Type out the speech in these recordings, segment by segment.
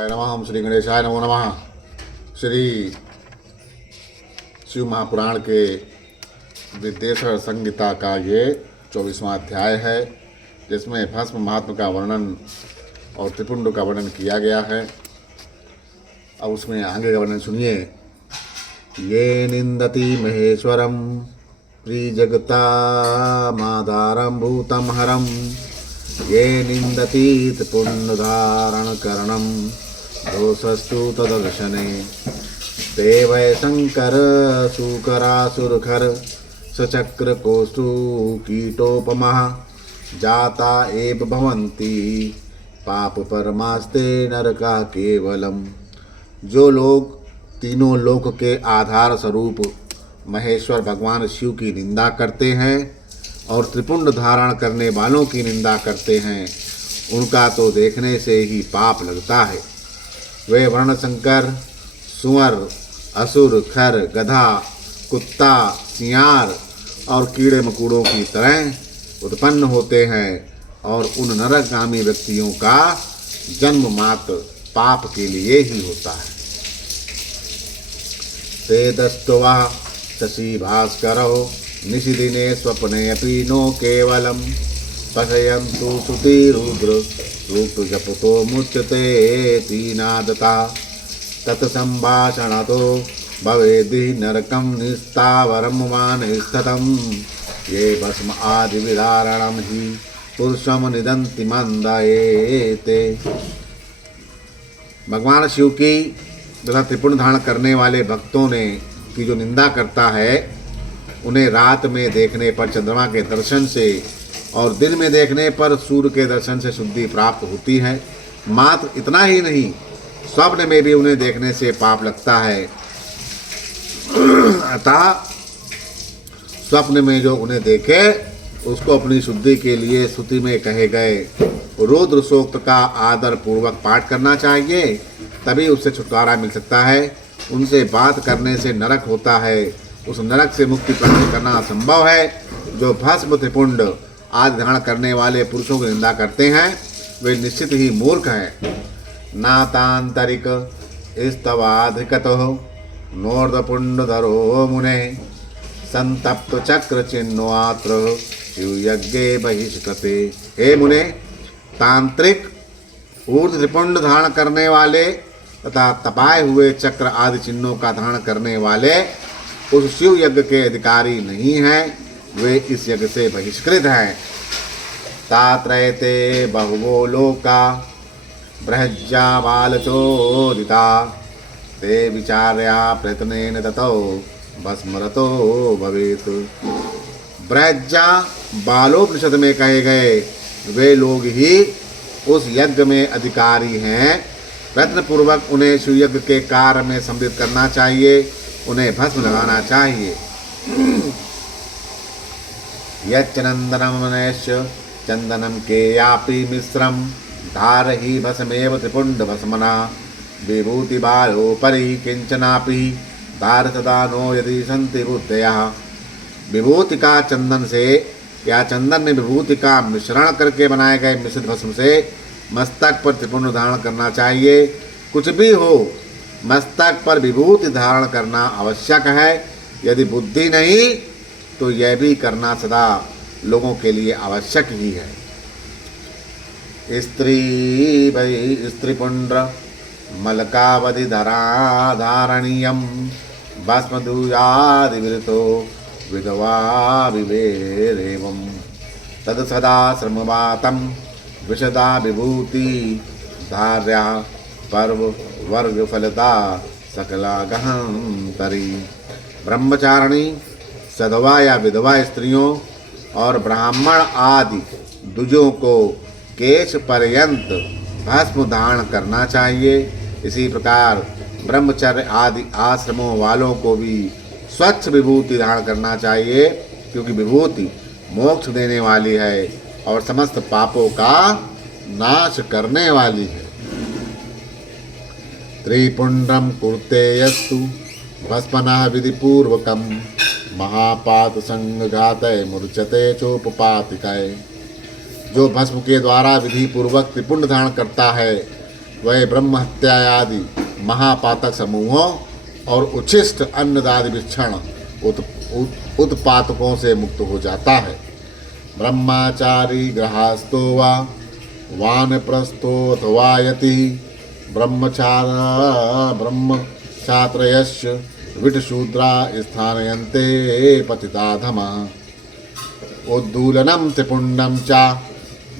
नमः। ओम श्री गणेशाय नमो नमः। श्री शिव महापुराण के विद्येश्वर संहिता का ये 24वां अध्याय है, जिसमें भस्म महात्मा का वर्णन और त्रिपुंड का वर्णन किया गया है। अब उसमें आगे का वर्णन सुनिए। ये निंदति महेश्वरम प्रिजगता मादारम भूतम हरम, ये निंदति त्रिपुंडधारण करणम दोषस्तु तदर्शने, ते वै शंकर सूकरासुरखर सचक्र कोष्ठु कीटोपमः, जाता एव भवन्ति पाप परमास्ते नरका केवलम। जो लोग तीनों लोक के आधार स्वरूप महेश्वर भगवान शिव की निंदा करते हैं और त्रिपुंड धारण करने वालों की निंदा करते हैं, उनका तो देखने से ही पाप लगता है। वे वर्णशंकर, सुअर, असुर, खर, गधा, कुत्ता, सियार और कीड़े मकोड़ों की तरह उत्पन्न होते हैं और उन नरकगामी व्यक्तियों का जन्म मात्र पाप के लिए ही होता है। ते दस्त्वा शशि भास्करो निशिदिने स्वप्ने अपि नो केवलम, पशयन्तु श्रुतिरुद्र रूप जपतो मुच्यते तीनादता, तत्संभाषणतो भवेदि नरकं निस्तावरं मानस्ततं, ये भस्म आदि विधारणं हि पुरुषम निदन्ति मंदयेते। भगवान शिव की तथा त्रिपुंड धारण करने वाले भक्तों ने की जो निंदा करता है, उन्हें रात में देखने पर चंद्रमा के दर्शन से और दिन में देखने पर सूर्य के दर्शन से शुद्धि प्राप्त होती है। मात्र इतना ही नहीं, स्वप्न में भी उन्हें देखने से पाप लगता है। अतः स्वप्न में जो उन्हें देखे उसको अपनी शुद्धि के लिए स्तुति में कहे गए रुद्र सूक्त का आदर पूर्वक पाठ करना चाहिए, तभी उससे छुटकारा मिल सकता है। उनसे बात करने से नरक होता है, उस नरक से मुक्ति प्राप्त करना असंभव है। जो भस्म त्रिपुंड आदि धारण करने वाले पुरुषों की निंदा करते हैं, वे निश्चित ही मूर्ख हैं। नातांतरिक स्तवाधिकतो नोर्धपुंडधरो मुने, संतप्त चक्र चिन्वात्र शिव यज्ञे बहिष्कृते। हे मुने, तांत्रिक ऊर्ध त्रिपुंड धारण करने वाले तथा तपाए हुए चक्र आदि चिन्हों का धारण करने वाले उस शिव यज्ञ के अधिकारी नहीं हैं, वे इस यज्ञ से बहिष्कृत हैं। तात्रयते बहुवो लोका बृहज्जा बालचोदिता, ते विचार्या प्रयत्नेन ततो भस्मरतो भवेत्। बृहज्जा बालोपनिषद में कहे गए वे लोग ही उस यज्ञ में अधिकारी हैं। प्रयत्नपूर्वक उन्हें शिवयज्ञ के कार्य में सम्मिलित करना चाहिए, उन्हें भस्म लगाना चाहिए। यच्चनंदनम नैश्य चंदनम के यापि मिश्रम, धारहि भस्मेव त्रिपुंड भस्मना, विभूति बालोपरि किंचनापि धार तदा नो यदि संति बुद्धयः। विभूति का चंदन से या चंदन में विभूति का मिश्रण करके बनाए गए मिश्रित भस्म से मस्तक पर त्रिपुंड धारण करना चाहिए। कुछ भी हो, मस्तक पर विभूति धारण करना आवश्यक है। यदि बुद्धि नहीं तो यह भी करना सदा लोगों के लिए आवश्यक ही है। स्त्री वै स्त्रीपुंड मलकावधि धारणीयम, भस्मधूयादिवृतो विधवा विवेरेवम, तद सदा श्रमवातम विशदा विभूति धार्या पर्व वर्ग फलता सकला गहंतरी। ब्रह्मचारिणी, सधवा या विधवा स्त्रियों और ब्राह्मण आदि द्विजों को केश पर्यंत भस्म धारण करना चाहिए। इसी प्रकार ब्रह्मचर्य आदि आश्रमों वालों को भी स्वच्छ विभूति धारण करना चाहिए, क्योंकि विभूति मोक्ष देने वाली है और समस्त पापों का नाश करने वाली है। त्रिपुंड्रम कुरुते यस्तु भस्मनः विधिपूर्वकम, महापात संघातय मूर्छते चोपपातिकय। जो भस्म के द्वारा विधि पूर्वक त्रिपुंड धारण करता है, वह ब्रह्म हत्या आदि महापातक समूहों और उच्छिष्ट अन्नदादि विक्षण उत्पातकों से मुक्त हो जाता है। ब्रह्मचारी गृहस्थो वा वानप्रस्थो अथवा यति ब्रह्मछात्रयश्च विटशूद्रा स्थानयन्ते पतिताधमः। उद्दूलनं त्रिपुण्डं च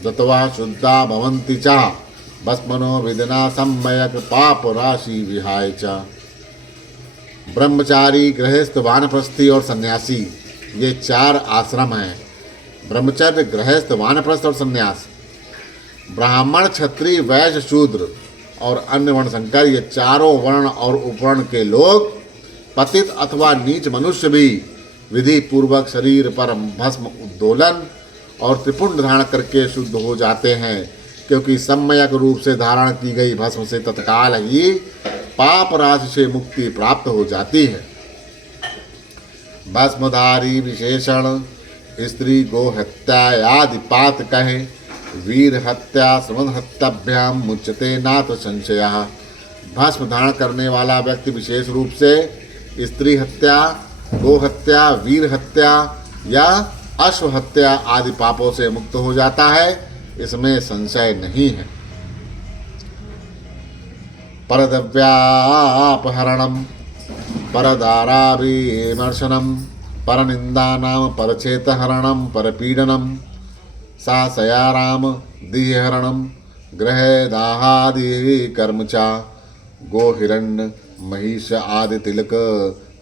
दत्वा शुद्धा भवन्ति च भस्मनो विदना सम्यक पाप राशि विहाय च। ब्रह्मचारी गृहस्थ वानप्रस्थी और सन्यासी ये 4 आश्रम हैं। ब्रह्मचर्य गृहस्थ वानप्रस्थ और सन्यास। ब्राह्मण क्षत्रिय वैश्य शूद्र और अन्य वर्ण संकर ये चारों वर्ण और उपवर्ण के लोग पतित अथवा नीच मनुष्य भी विधि पूर्वक शरीर पर भस्म उद्दोलन और त्रिपुंड धारण करके शुद्ध हो जाते हैं, क्योंकि सम्यक रूप से धारण की गई भस्म से तत्काल ही पाप राशि से मुक्ति प्राप्त हो जाती है। भस्मधारी विशेषण स्त्री गो हत्या आदि पात कहे वीर हत्या श्रवण हत्याभ्याम मुच्यते नाथ संशय। भस्म धारण करने वाला व्यक्ति विशेष रूप से स्त्री हत्या, गो हत्या, वीर हत्या या अश्व हत्या आदि पापों से मुक्त हो जाता है, इसमें संशय नहीं है। परद्रव्यापहरणम परदाराभिमर्शनम परनिंदानाम परचेतहरणम परपीडनम सासयाराम दिहरणम गृहदाहादि कर्म चा गोहिरण्य महिष आदि तिलक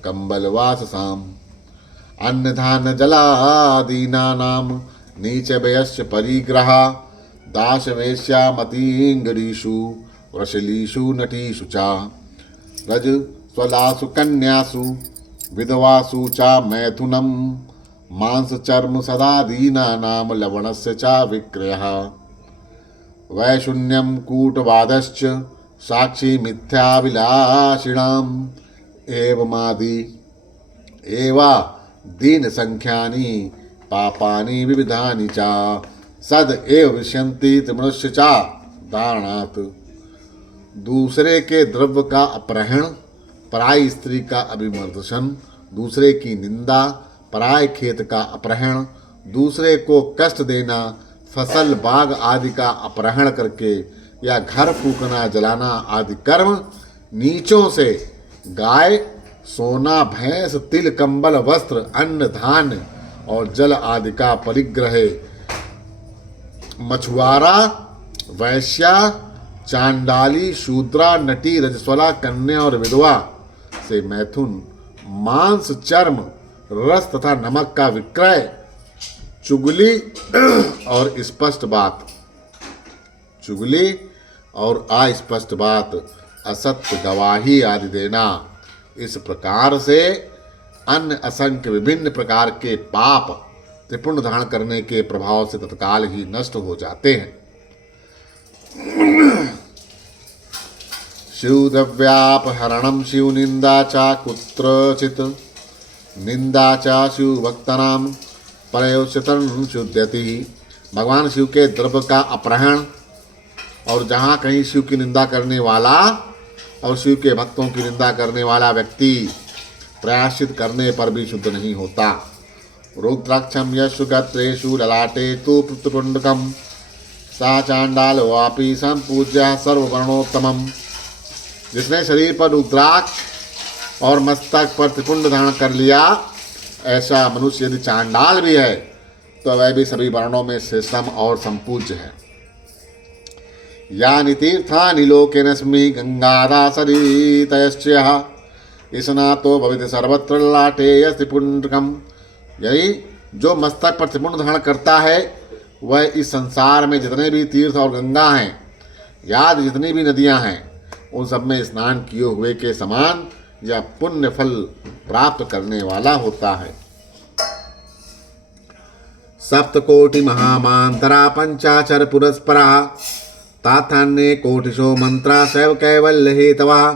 कंबलवाससाम अन्नधान जलादीनानाम नीच व्ययश्च परिग्रह दाशवेश्यामतींगरीषु वृषलीषु नटीषु चा रज स्वलासु कन्यासु विधवासु चा मैथुनम मांस चर्म सदादीनानाम लवणस्य चा विक्रयः वैशून्यम कूटवादश्च साक्षी मिथ्याभिलाषिणाम एवमादि एवा दीन संख्यानि पापानि विविधानि चा सद एव विष्यन्ति त्रिमनुष्य चा दारणात्। दूसरे के द्रव्य का अपहरण, पराई स्त्री का अभिमर्दन, दूसरे की निंदा, पराय खेत का अपहरण, दूसरे को कष्ट देना, फसल बाग आदि का अपहरण करके या घर फूकना जलाना आदि कर्म नीचों से गाय, सोना, भैंस, तिल, कंबल, वस्त्र, अन्न, धान्य और जल आदि का परिग्रह, मछुआरा, वैश्या, चांडाली, शूद्रा, नटी, रजस्वला, कन्या और विधवा से मैथुन, मांस, चर्म, रस तथा नमक का विक्रय, चुगली और स्पष्ट बात, चुगली और अस्पष्ट बात, असत्य गवाही आदि देना, इस प्रकार से अन्य असंख्य विभिन्न प्रकार के पाप त्रिपुंड धारण करने के प्रभाव से तत्काल ही नष्ट हो जाते हैं। शिवद्रव्यापहरणम शिव निंदा चा कुत्रचित निंदा चा शिव भक्तानाम परयोचितं शुद्ध्यति। भगवान शिव के द्रव्य का अपहरण और जहाँ कहीं शिव की निंदा करने वाला और शिव के भक्तों की निंदा करने वाला व्यक्ति प्रायश्चित करने पर भी शुद्ध नहीं होता। रुद्राक्षम यशु गत्रेषु ललाटे तु पुण्डकम सा चांडाल वापी संपूज्य सर्ववर्णोत्तमम। जिसने शरीर पर रुद्राक्ष और मस्तक पर त्रिपुंड धारण कर लिया, ऐसा मनुष्य यदि चांडाल भी है तो वह भी सभी वर्णों में श्रेष्ठतम और संपूज्य है। यानि तीर्थानि लोकेनस्मि गंगादासरितयश्च स्नातो भवित सर्वत्र ललाटे त्रिपुंडकम। यही जो मस्तक पर त्रिपुंड धारण करता है वह इस संसार में जितने भी तीर्थ और गंगा हैं या जितनी भी नदियां हैं उन सब में स्नान किए हुए के समान या पुण्य फल प्राप्त करने वाला होता है। सप्तकोटि महामांतरा पंचाचर पुरस्परा ताथान्य कोटिशो मंत्रा शैव कैवल्य हेतवा।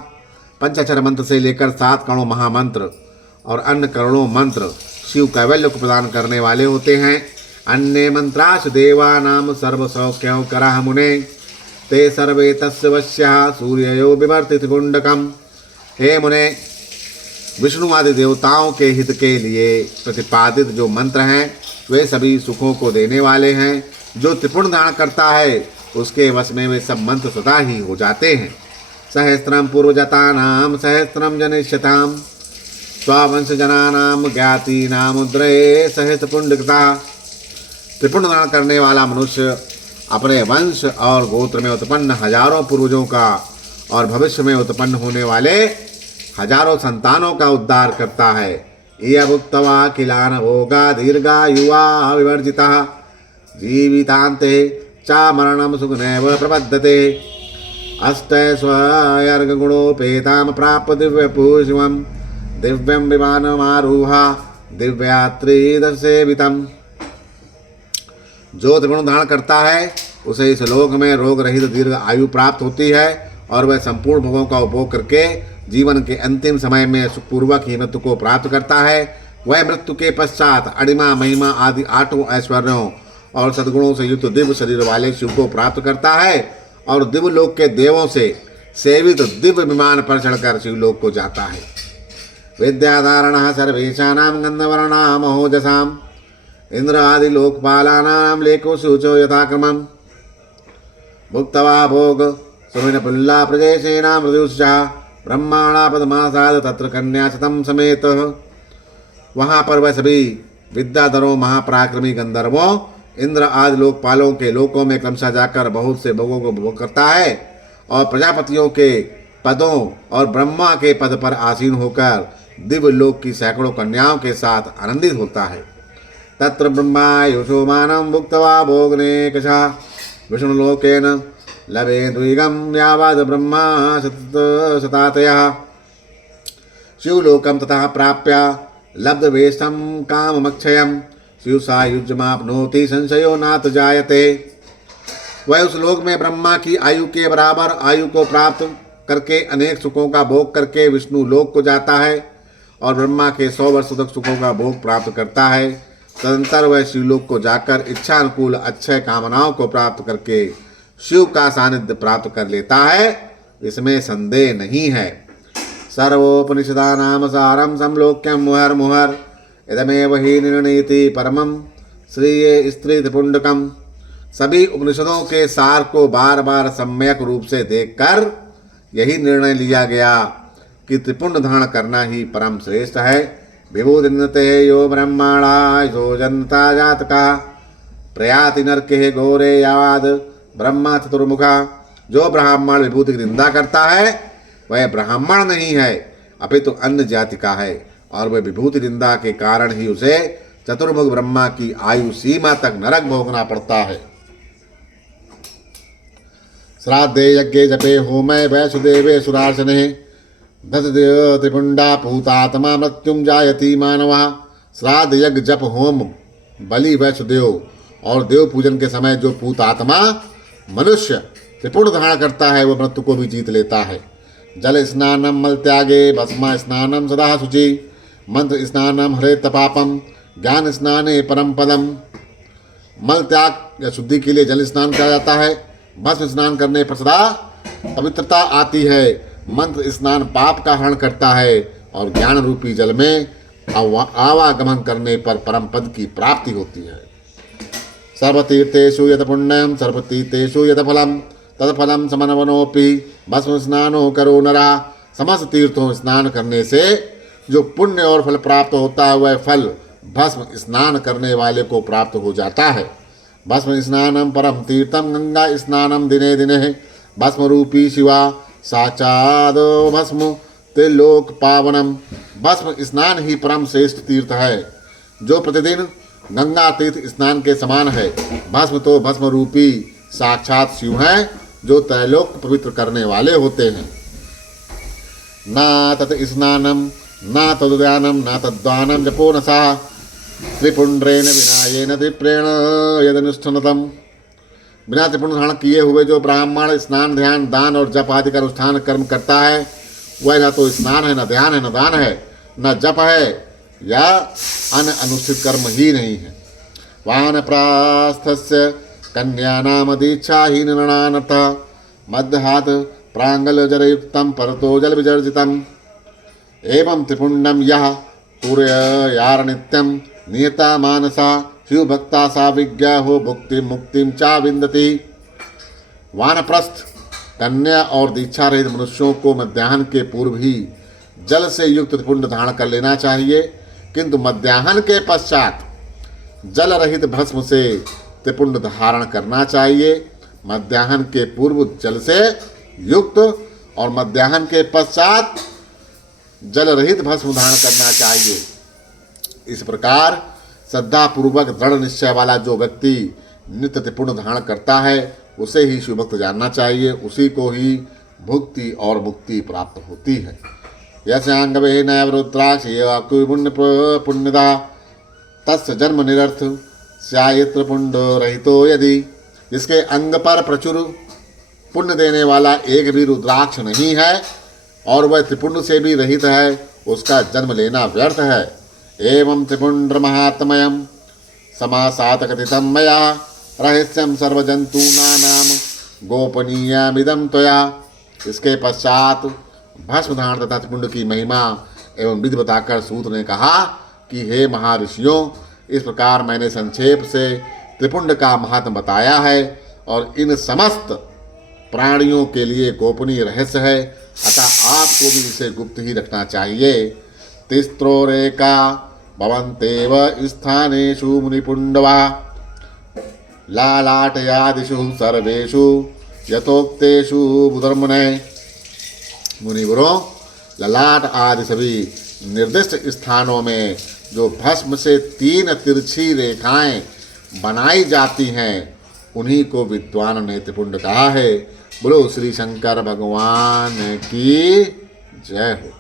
पंचाचर मंत्र से लेकर 7 करोड़ महामंत्र और अन्य करोड़ों मंत्र शिव कैवल्य को प्रदान करने वाले होते हैं। अन्य मंत्राश देवा नाम सर्व सौख्यों करह मुने ते सर्वे तस्य वश्यः सूर्ययो विवर्ति त्रिपुंडकम्। हे मुने, विष्णु आदि देवताओं के हित के लिए प्रतिपादित जो मंत्र हैं वे सभी सुखों को देने वाले हैं। जो त्रिपुंड धारण करता है उसके वश में वे सब मंत्र स्वतः ही हो जाते हैं। सहस्त्रम पूर्वजतानां सहस्त्रम जनिष्यताम् स्ववंशजनानां ज्ञातीनां उद्रये सहस्रपुंडकृता। त्रिपुंड धारण करने वाला मनुष्य अपने वंश और गोत्र में उत्पन्न हजारों पूर्वजों का और भविष्य में उत्पन्न होने वाले हजारों संतानों का उद्धार करता है। यह भुक्त्वा किलान भोगा दीर्घायुवा विवर्जितः जीवितान्ते चा मरणं सुखनैव प्रपद्यते। अष्टैश्वर्यगुणोपेतां प्राप्य दिव्यपूषिमं दिव्यं विमानमारुहा दिव्यात्रिदर्शेवितम्। जो त्रिगुण धारण करता है उसे इस लोक में रोग रहित दीर्घ आयु प्राप्त होती है और वह संपूर्ण भोगों का उपभोग करके जीवन के अंतिम समय में सुखपूर्वक ही मृत्यु को प्राप्त करता है। वह मृत्यु के पश्चात अणिमा महिमा आदि 8 ऐश्वर्यों और सद्गुणों से युक्त दिव्य शरीर वाले शिव को प्राप्त करता है और दिव्य लोक के देवों से सेवित दिव्य विमान पर चढ़कर शिवलोक को जाता है। विद्याधारणः सर्वेषाणां गन्धवर्णानां महोजसाम् इंद्र आदि लोकपालानां लेको शुचो यथाक्रमम्। भुक्त्वा भोग सुमिनपुल्ला प्रदेशेना मृदुश्चा ब्रह्माणा पद्मासाद तत्र कन्या शतम समेत। वहाँ पर वह सभी विद्याधरों महापराक्रमी गंधर्वों इंद्र आदि लोकपालों के लोकों में क्रमशः जाकर बहुत से भोगों को भोग करता है और प्रजापतियों के पदों और ब्रह्मा के पद पर आसीन होकर दिव्य लोक की सैकड़ों कन्याओं के साथ आनंदित होता है। तत्र ब्रह्मा युषो मानं भुक्त्वा भोगनेकशा विष्णुलोकेन लभे द्विगं यावद् ब्रह्मा शतातयः। शिवलोकं ततः प्राप्य लब्धवेषं काममक्षयं शिवसायुज्यमाप्नोति संशयो नात जायते। वह उस लोक में ब्रह्मा की आयु के बराबर आयु को प्राप्त करके अनेक सुखों का भोग करके विष्णु लोक को जाता है और ब्रह्मा के 100 वर्ष तक सुखों का भोग प्राप्त करता है। तदंतर वह शिवलोक को जाकर इच्छा अनुकूल अक्षय कामनाओं को प्राप्त करके शिव का सानिध्य प्राप्त कर लेता है, इसमें संदेह नहीं है। सर्वोपनिषदानां सारं संलोक्यं मुहुर्मुहुर् इदमेव हि निर्णीति परमं श्रीये स्त्री त्रिपुंडकम्। सभी उपनिषदों के सार को बार बार सम्यक रूप से देखकर यही निर्णय लिया गया कि त्रिपुंड धारण करना ही परम श्रेष्ठ है। विभूतिनते यो ब्रह्माणा यो जनता जातका प्रयाति नरके घोरे यावाद ब्रह्मा चतुर्मुखा। जो ब्राह्मण विभूति की निंदा करता है वह ब्राह्मण नहीं है अपितु अन्य जाति का है और वह विभूति निंदा के कारण ही उसे चतुर्मुख ब्रह्मा की आयु सीमा तक नरक भोगना पड़ता है। श्राद्धे यज्ञे जपे होमे वैसुदेवे सुरार्चने दशदेव त्रिपुंडा पूतात्मा मृत्युम जायति मानवा। श्राद्ध यज्ञ जप होम बलि वैसुदेव और देव पूजन के समय जो पूतात्मा मनुष्य त्रिपुंड धारण करता है वह मृत्यु को भी जीत लेता है। जल स्नानम मल त्यागे भस्म स्नानम सदा शुचि मंत्र स्नानम हरेत पापम ज्ञान स्नाने परम पदम। मल त्याग या शुद्धि के लिए जल स्नान किया जाता है। भस्म स्नान करने पर सदा पवित्रता आती है। मंत्र स्नान पाप का हरण करता है और ज्ञान रूपी जल में आवागमन करने पर परम पद की प्राप्ति होती है। सर्वतीर्थेषु यत पुण्यम सर्वतीर्थेषु यत फलम तत्फलम समनवनोपि भस्म स्नानो करो नरा। समस्त तीर्थों स्नान करने से जो पुण्य और फल प्राप्त होता है वह फल भस्म स्नान करने वाले को प्राप्त हो जाता है। भस्म स्नानम परम तीर्थम गंगा स्नानम दिने दिने भस्म रूपी शिवा साक्षाद भस्म त्रिलोक पावनम। भस्म स्नान ही परम श्रेष्ठ तीर्थ है जो प्रतिदिन गंगा तीर्थ स्नान के समान है। भस्म तो भस्म रूपी साक्षात शिव हैं जो त्रैलोक पवित्र करने वाले होते हैं। ना तत् स्नानम ना तदुद्यानम ना तद्वानम जपो न सा त्रिपुंड्रेण विनायेन त्रिप्रेण यदनुष्ठनतम। बिना त्रिपुंड धारण किए हुए जो ब्राह्मण स्नान ध्यान दान और जप आदि का अनुष्ठान कर्म करता है वह न तो स्नान है न ध्यान है न दान है न जप है या अन्य अनुष्ठित कर्म ही नहीं है। वानप्रास्थस्य कन्यानाम दीक्षाहीनर्णनाथ मध्यहात प्रांगलजरयुक्तं परतो जल विजर्जितम् एवं त्रिपुंडम यः पूरयार नित्यं नियता मानसा शिवभक्ता सा विज्ञा हो भुक्ति मुक्तिम चा विंदति। वानप्रस्थ कन्या और दीक्षा रहित मनुष्यों को मध्याह्न के पूर्व ही जल से युक्त त्रिपुंड धारण कर लेना चाहिए, किंतु मध्याह्न के पश्चात जल रहित भस्म से त्रिपुंड धारण करना चाहिए। मध्याह्न के पूर्व जल से युक्त और मध्याह्न के पश्चात जल रहित भस्म धारण करना चाहिए। इस प्रकार श्रद्धा पूर्वक दृढ़ निश्चय वाला जो व्यक्ति नित्य त्रिपुंड धारण करता है उसे ही शिवभक्त जानना चाहिए, उसी को ही भुक्ति और मुक्ति प्राप्त होती है। यस्यांगवे नैव रुद्राक्ष पुण्यदा तस्य जन्म निरर्थ स्यायत्र पुंड रहितो यदि। जिसके अंग पर प्रचुर पुण्य देने वाला एक भी रुद्राक्ष नहीं है और वह त्रिपुंड से भी रहित है, उसका जन्म लेना व्यर्थ है। एवं त्रिपुंड महात्मयम् समासात कथितं मया रहस्यं सर्वजंतूनां गोपनीयमिदं त्वया। इसके पश्चात भस्म धारण तथा त्रिपुंड की महिमा एवं विधि बताकर सूत ने कहा कि हे महर्षियों, इस प्रकार मैंने संक्षेप से त्रिपुंड का महात्म बताया है और इन समस्त प्राणियों के लिए गोपनीय रहस्य है, अतः आपको भी इसे गुप्त ही रखना चाहिए। तिस्त्रोरेका भवन्तेव स्थानेषु मुनिपुण्डवा लालाटयादिषु सर्वेषु यथोक्तेषु बुधर्मुने। मुनिवरों, ललाट आदि सभी निर्दिष्ट स्थानों में जो भस्म से 3 तिरछी रेखाएं बनाई जाती हैं उन्हीं को विद्वान ने त्रिपुंड कहा है। बोलो श्री शंकर भगवान की जय हो।